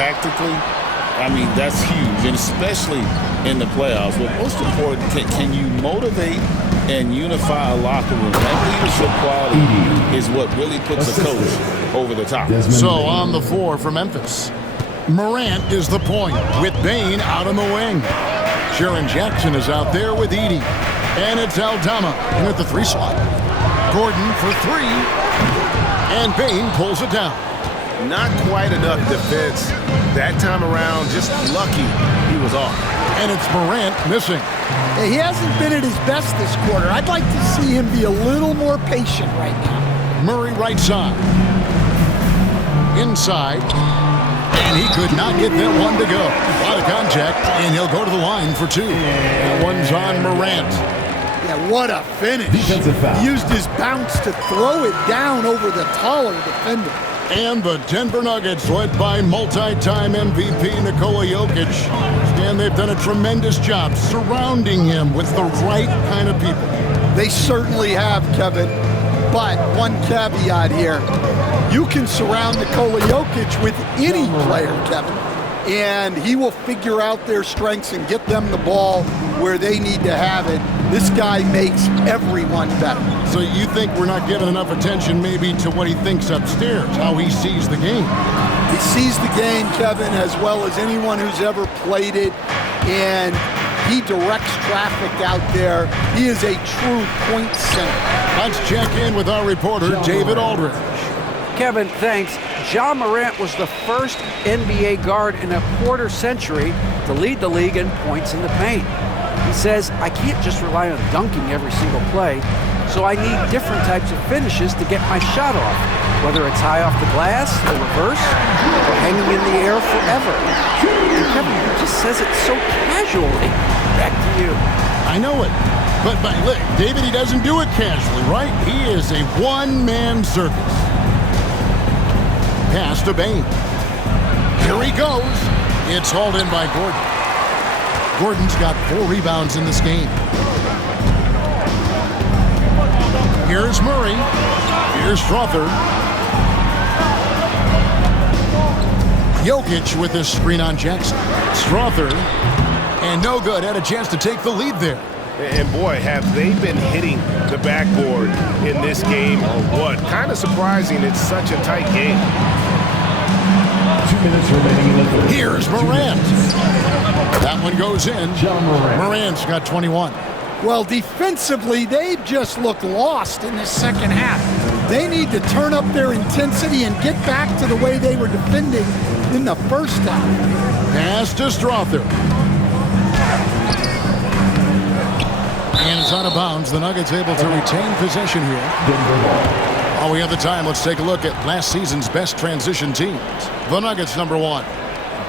tactically, I mean, that's huge, and especially in the playoffs. But most important, can you motivate and unify a locker room? That leadership quality is what really puts a coach over the top. So on the floor for Memphis, Morant is the point with Bane out on the wing. Jaren Jackson is out there with Edey. And it's Aldama in at the 3 slot. Gordon for 3. And Bane pulls it down. Not quite enough defense that time around. Just lucky he was off. And it's Morant missing. He hasn't been at his best this quarter. I'd like to see him be a little more patient right now. Murray right side. Inside. And he could not get that one to go. A lot of contact, and he'll go to the line for 2. That one's on Morant. Yeah, what a finish. He used his bounce to throw it down over the taller defender. And the Denver Nuggets, led by multi-time MVP Nikola Jokic. And they've done a tremendous job surrounding him with the right kind of people. They certainly have, Kevin. But one caveat here. You can surround Nikola Jokic with any player, Kevin, and he will figure out their strengths and get them the ball where they need to have it. This guy makes everyone better. So you think we're not giving enough attention maybe to what he thinks upstairs, how he sees the game? He sees the game, Kevin, as well as anyone who's ever played it, and he directs traffic out there. He is a true point center. Let's check in with our reporter, David Aldridge. Kevin, thanks. Ja Morant was the first NBA guard in a quarter century to lead the league in points in the paint. He says, I can't just rely on dunking every single play, so I need different types of finishes to get my shot off, whether it's high off the glass, the reverse, or hanging in the air forever. And Kevin, he just says it so casually. Back to you. I know it. But look, David, he doesn't do it casually, right? He is a one-man circus. Pass to Bane. Here he goes. It's hauled in by Gordon. Gordon's got 4 rebounds in this game. Here's Murray. Here's Strother. Jokic with this screen on Jackson. Strother. And no good. Had a chance to take the lead there. And boy, have they been hitting the backboard in this game or what? Kind of surprising it's such a tight game. 2 minutes remaining in the third. Here's Morant. That one goes in. Morant's got 21. Well, defensively, they've just looked lost in the second half. They need to turn up their intensity and get back to the way they were defending in the first half. Pass to Strother. And it's out of bounds. The Nuggets able to retain possession here. While we have the time, let's take a look at last season's best transition teams. The Nuggets, number 1.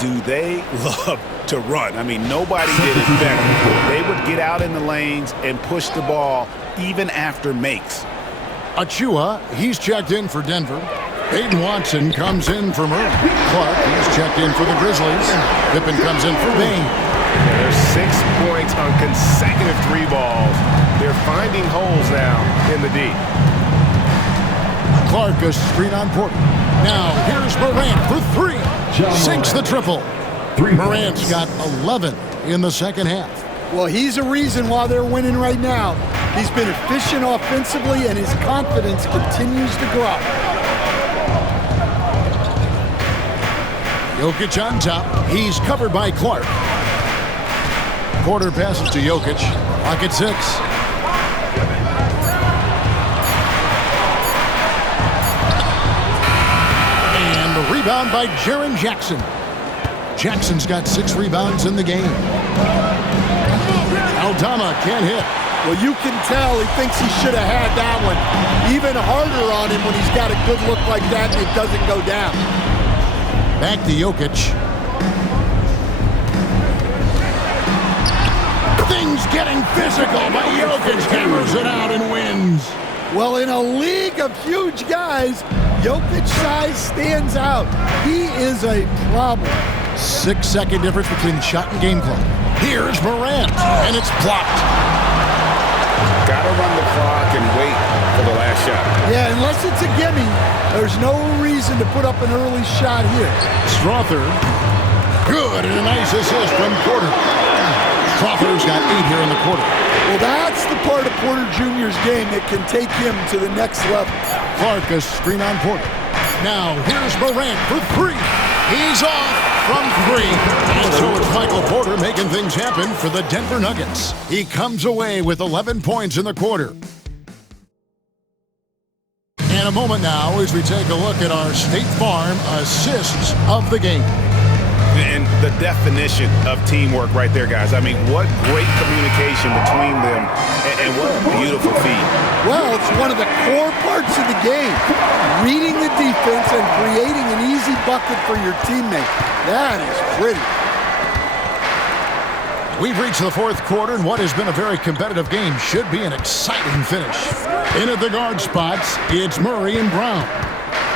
Do they love to run? I mean, nobody did it better. They would get out in the lanes and push the ball even after makes. Achua, he's checked in for Denver. Peyton Watson comes in for Murray. Clark, he's checked in for the Grizzlies. Pippen comes in for Bane. There's 6 points on consecutive 3 balls. They're finding holes now in the D. Clark a screen on Portland. Now here's Morant for 3. Sinks the triple. Morant's got 11 in the second half. Well, he's a reason why they're winning right now. He's been efficient offensively, and his confidence continues to grow. Jokic on top. He's covered by Clark. Quarter passes to Jokic. Clock at 6. And the rebound by Jaren Jackson. Jackson's got 6 rebounds in the game. Aldama can't hit. Well, you can tell he thinks he should have had that one. Even harder on him when he's got a good look like that and it doesn't go down. Back to Jokic. Things getting physical, but Jokic hammers it out and wins. Well, in a league of huge guys, Jokic's size stands out. He is a problem. 6-second difference between shot and game clock. Here's Morant, and it's blocked. Gotta run the clock and wait for the last shot. Yeah, unless it's a gimme, There's no reason to put up an early shot here. Strother. Good, and a nice assist from Porter. Strother's got 8 here in the quarter. Well, that's the part of Porter Jr.'s game that can take him to the next level. Clark, a screen on Porter. Now, here's Morant for 3. He's off from 3. And so it's Michael Porter making things happen for the Denver Nuggets. He comes away with 11 points in the quarter. And a moment now as we take a look at our State Farm assists of the game. And the definition of teamwork right there, guys. I mean, what great communication between them, and what a beautiful feed. Well, it's one of the core parts of the game. Reading the defense and creating an easy bucket for your teammate. That is pretty. We've reached the 4th quarter, and what has been a very competitive game should be an exciting finish. In at the guard spots, it's Murray and Brown.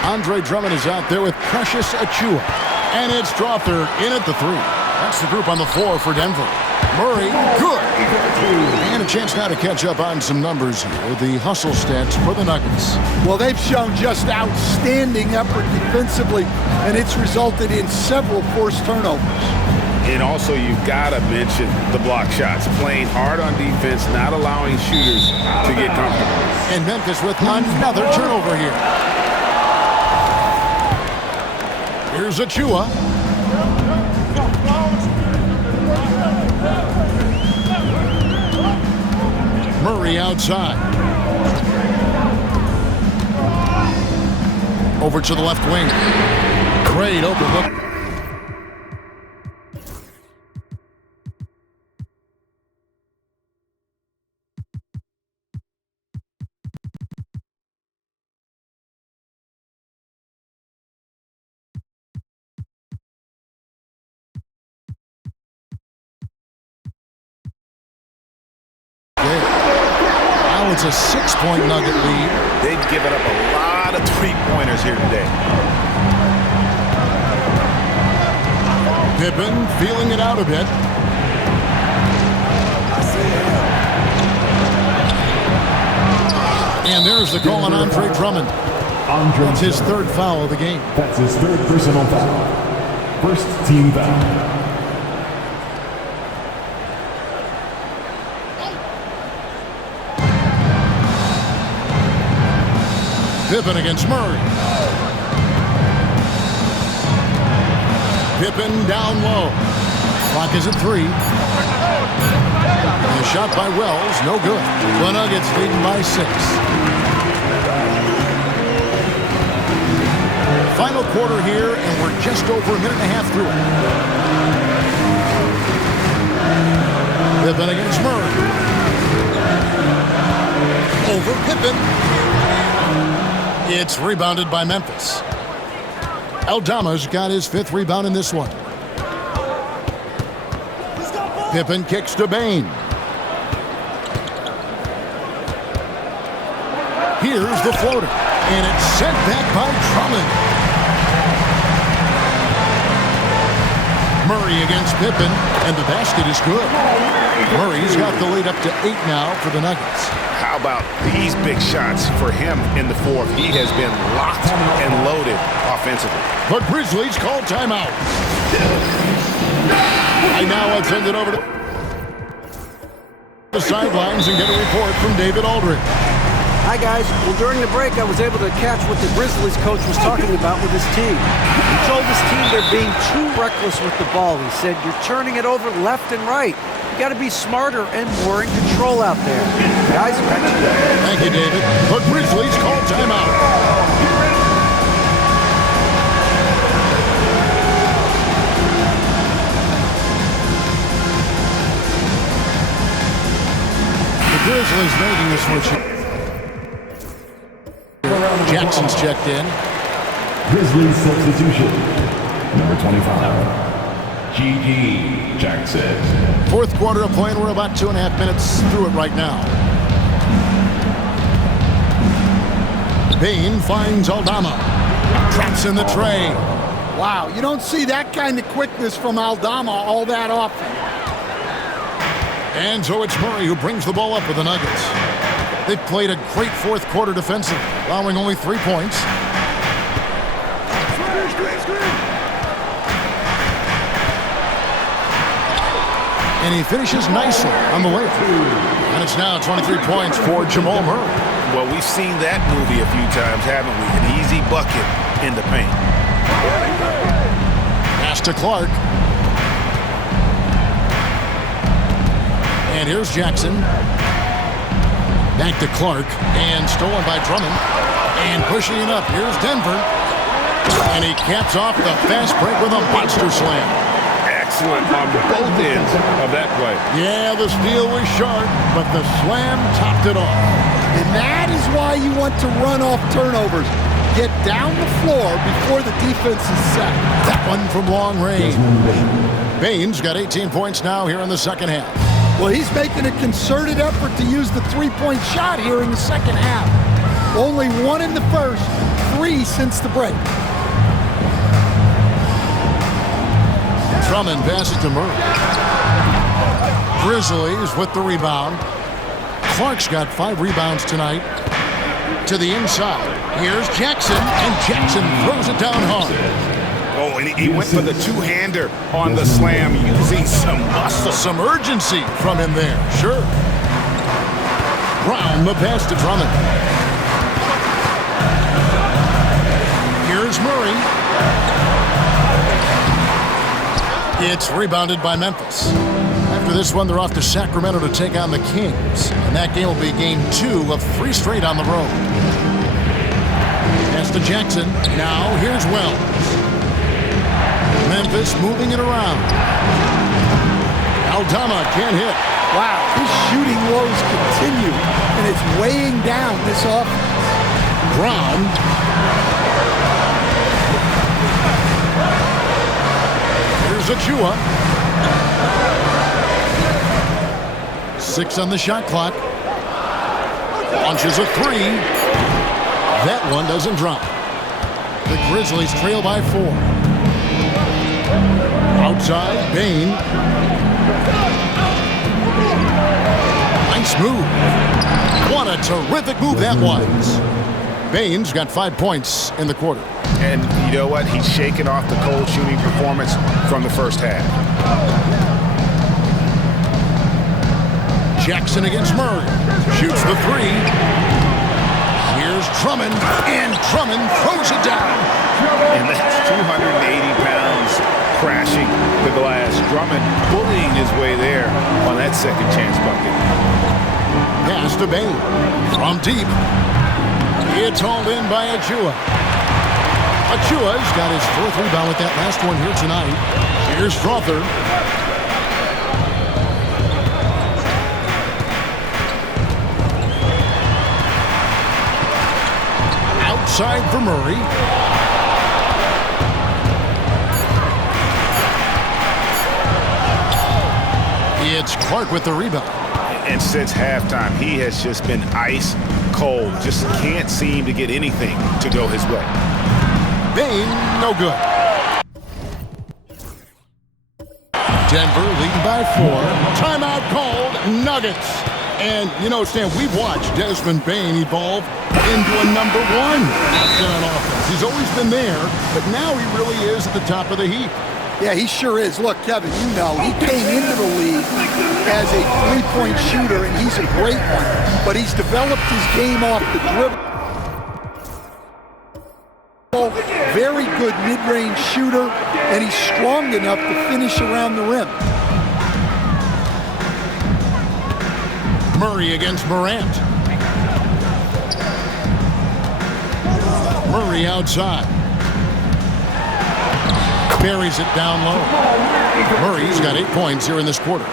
Andre Drummond is out there with Precious Achiuwa. And it's Strother in at the 3. That's the group on the floor for Denver. Murray, good. And a chance now to catch up on some numbers here. The hustle stats for the Nuggets. Well, they've shown just outstanding effort defensively, and it's resulted in several forced turnovers. And also, you've got to mention the block shots. Playing hard on defense, not allowing shooters to get comfortable. And Memphis with another turnover here. Here's Achiuwa. Murray outside. Over to the left wing. Great open look. Now it's a 6-point Nugget lead. They've given up a lot of three-pointers here today. Pippen feeling it out a bit. And there's the call on Andre Drummond. That's his 3rd foul of the game. That's his 3rd personal foul. First team foul. Pippen against Murray. Pippen down low. Clock is at 3. And a shot by Wells, no good. The Nuggets leading by 6. Final quarter here, and we're just over a minute and a half through it. Pippen against Murray. Over Pippen. It's rebounded by Memphis. Aldama's got his 5th rebound in this one. Pippen kicks to Bane. Here's the floater. And it's sent back by Drummond. Murray against Pippen, and the basket is good. Murray's got the lead up to 8 now for the Nuggets. How about these big shots for him in the 4th? He has been locked and loaded offensively. The Grizzlies call timeout. And now I'll send it over to the sidelines and get a report from David Aldridge. Hi, guys. Well, during the break, I was able to catch what the Grizzlies coach was talking about with his team. He told his team they're being too reckless with the ball. He said, you're turning it over left and right. You got to be smarter and more in control out there. Guys, back to you. Thank you, David. The Grizzlies call timeout. The Grizzlies making the switch. Jackson's checked in. Grizzlies substitution. Number 25. G.G. Jackson. 4th quarter of play, and we're about 2.5 minutes through it right now. Bane finds Aldama. Drops in the tray. Wow, you don't see that kind of quickness from Aldama all that often. And so it's Murray who brings the ball up for the Nuggets. They've played a great 4th quarter defensively, allowing only 3 points. And he finishes nicely on the way. And it's now 23 points for Jamal Murray. Well, we've seen that movie a few times, haven't we? An easy bucket in the paint. Pass to Clark. And here's Jackson. Back to Clark. And stolen by Drummond. And pushing it up. Here's Denver. And he caps off the fast break with a monster slam. Excellent on both ends of that play. Yeah, the steal was sharp, but the slam topped it off. And that is why you want to run off turnovers. Get down the floor before the defense is set. That one from long range. Baines got 18 points now here in the second half. Well, he's making a concerted effort to use the three-point shot here in the second half. Only one in the first, 3 since the break. Drummond passes to Murray. Grizzlies with the rebound. Clark's got 5 rebounds tonight. To the inside. Here's Jackson, and Jackson throws it down hard. Oh, and he went for the two-hander on the slam using some muscle. Some urgency from him there, sure. Brown the pass to Drummond. Here's Murray. It's rebounded by Memphis. After this one, they're off to Sacramento to take on the Kings. And that game will be game 2 of 3 straight on the road. Pass to Jackson. Now here's Wells. Memphis moving it around. Aldama can't hit. Wow, his shooting woes continue, and it's weighing down this offense. Brown. Here's Achua. 6 on the shot clock. Launches a 3. That one doesn't drop. The Grizzlies trail by 4. Outside, Bain. Nice move. What a terrific move that was. Bain's got 5 points in the quarter. And you know what? He's shaking off the cold shooting performance from the first half. Jackson against Murray. Shoots the 3. Here's Drummond, and Drummond throws it down. And that's 280 pounds crashing the glass. Drummond bullying his way there on that second chance bucket. Pass to Bain. From deep. It's hauled in by Achua. Achua's got his 4th rebound with that last one here tonight. Here's Strother. Outside for Murray. It's Clark with the rebound. And since halftime, he has just been ice cold. Just can't seem to get anything to go his way. Bain, no good. Denver leading by 4. Timeout called. Nuggets. And, you know, Stan, we've watched Desmond Bain evolve into a number 1 on offense. He's always been there, but now he really is at the top of the heap. Yeah, he sure is. Look, Kevin, you know, he came into the league as a three-point shooter, and he's a great one. But he's developed his game off the dribble. Very good mid-range shooter, and he's strong enough to finish around the rim. Murray against Morant. Murray outside. Buries it down low. Murray's got 8 points here in this quarter.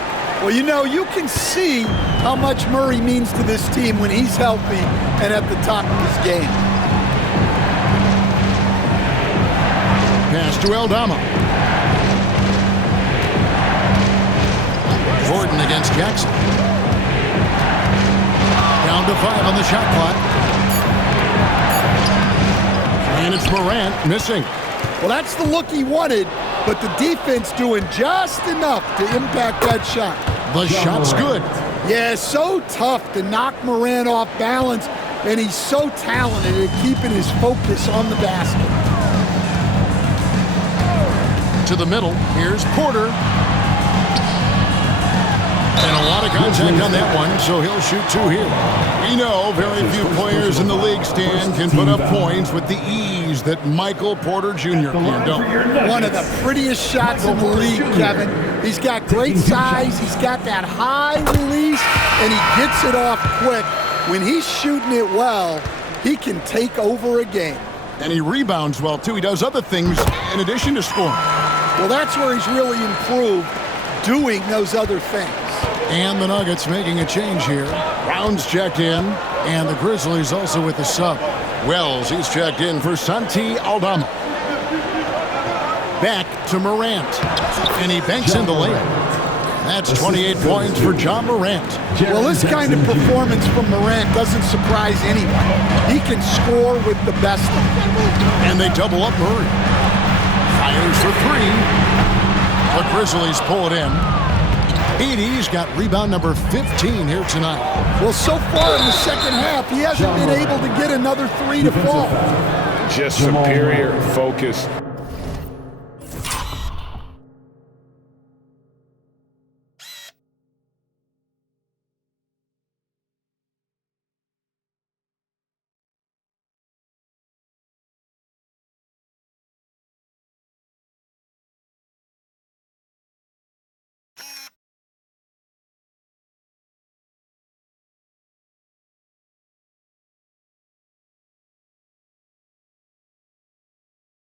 Well, you know, you can see how much Murray means to this team when he's healthy and at the top of his game. Pass to Aldama. Gordon against Jackson. Down to 5 on the shot clock. And it's Morant missing. Well, that's the look he wanted, but the defense doing just enough to impact that shot. The shot's good. Yeah, so tough to knock Morant off balance, and he's so talented at keeping his focus on the basket. To the middle, here's Porter. And a lot of contact on that one, so he'll shoot 2 here. We know very few players in the league, Stan, can put up points with the ease that Michael Porter Jr. can, don't we? One of the prettiest shots in the league, Kevin. He's got great size. He's got that high release, and he gets it off quick. When he's shooting it well, he can take over a game. And he rebounds well, too. He does other things in addition to scoring. Well, that's where he's really improved, doing those other things. And the Nuggets making a change here. Brown's checked in, and the Grizzlies also with the sub. Wells, he's checked in for Santi Aldama. Back to Morant, and he banks in the layup. That's 28 points for John Morant. Well, this kind of performance from Morant doesn't surprise anyone. He can score with the best of them. And they double up Murray. Fires for 3. The Grizzlies pull it in. Edie's got rebound number 15 here tonight. Well, so far in the second half, he hasn't been able to get another 3 to fall. Just superior focus.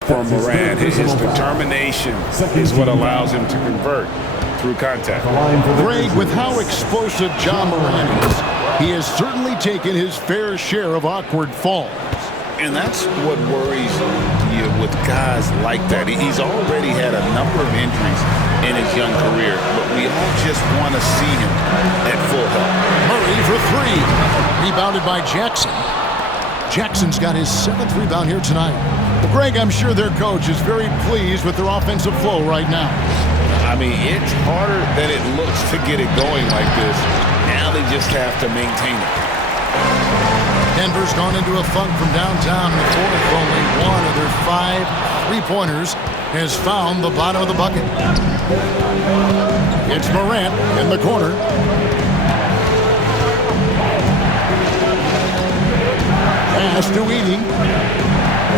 For Morant, his determination is what allows him to convert through contact. Greg, with how explosive John Morant is, he has certainly taken his fair share of awkward falls. And that's what worries you with guys like that. He's already had a number of injuries in his young career, but we all just want to see him at full health. Murray for 3. Rebounded by Jackson. Jackson's got his 7th rebound here tonight. Well, Greg, I'm sure their coach is very pleased with their offensive flow right now. I mean, it's harder than it looks to get it going like this. Now they just have to maintain it. Denver's gone into a funk from downtown in the fourth. Only one of their 5 3-pointers has found the bottom of the bucket. It's Morant in the corner. Pass to Edie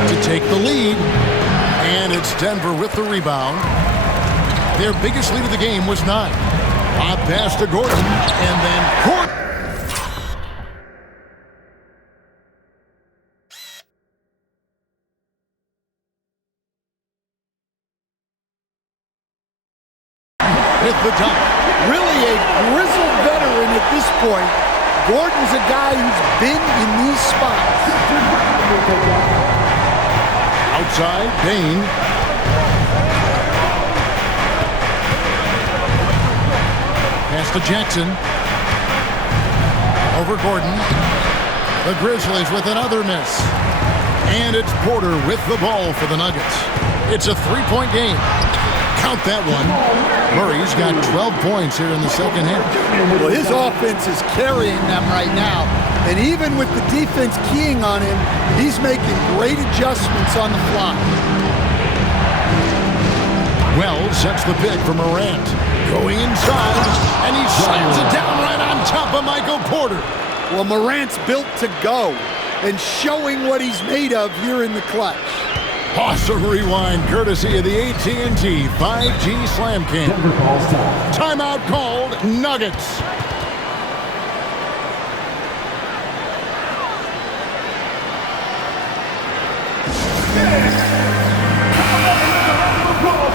to take the lead. And it's Denver with the rebound. Their biggest lead of the game was 9. Odd pass to Gordon, and then Gordon. With the dunk. Really a grizzled veteran at this point. Gordon's a guy who's been in these spots. Outside, Bain. Pass to Jackson. Over Gordon. The Grizzlies with another miss. And it's Porter with the ball for the Nuggets. It's a 3-point game. Count that one. Murray's got 12 points here in the second half. Well, his offense is carrying them right now. And even with the defense keying on him, he's making great adjustments on the fly. Wells sets the pick for Morant. Going inside, and he slams it down right on top of Michael Porter. Well, Morant's built to go and showing what he's made of here in the clutch. Awesome rewind, courtesy of the AT&T 5G Slam Cam. Denver calls time. Timeout called, Nuggets.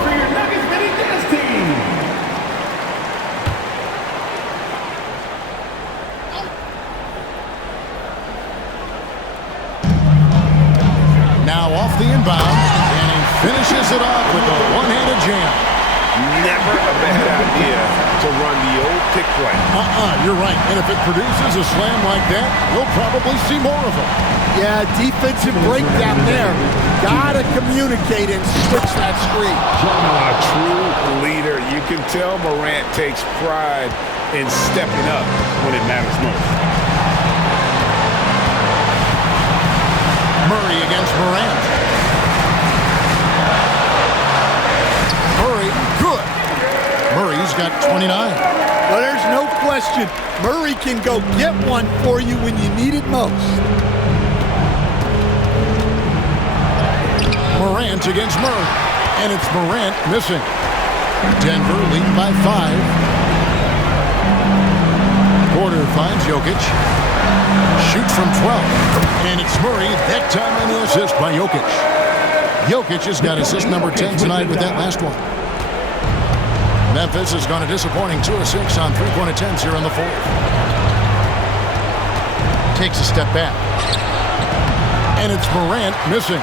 For your Nuggets mini dance team. Now off the inbound, and he finishes it off with a one-handed jam. Never a bad idea to run the old pick play. You're right. And if it produces a slam like that, we'll probably see more of them. Yeah, defensive breakdown there. Gotta communicate and switch that screen. A true leader. You can tell Morant takes pride in stepping up when it matters most. Murray against Morant. Murray, good. Murray's got 29. Well, there's no question. Murray can go get one for you when you need it most. Morant against Murray. And it's Morant missing. Denver leading by 5. Porter finds Jokic. Shoots from 12. And it's Murray, that time on the assist by Jokic. Jokic has got assist number 10 tonight with that last one. Memphis has gone a disappointing 2 of 6 on three-point attempts here in the fourth. Takes a step back. And it's Morant missing.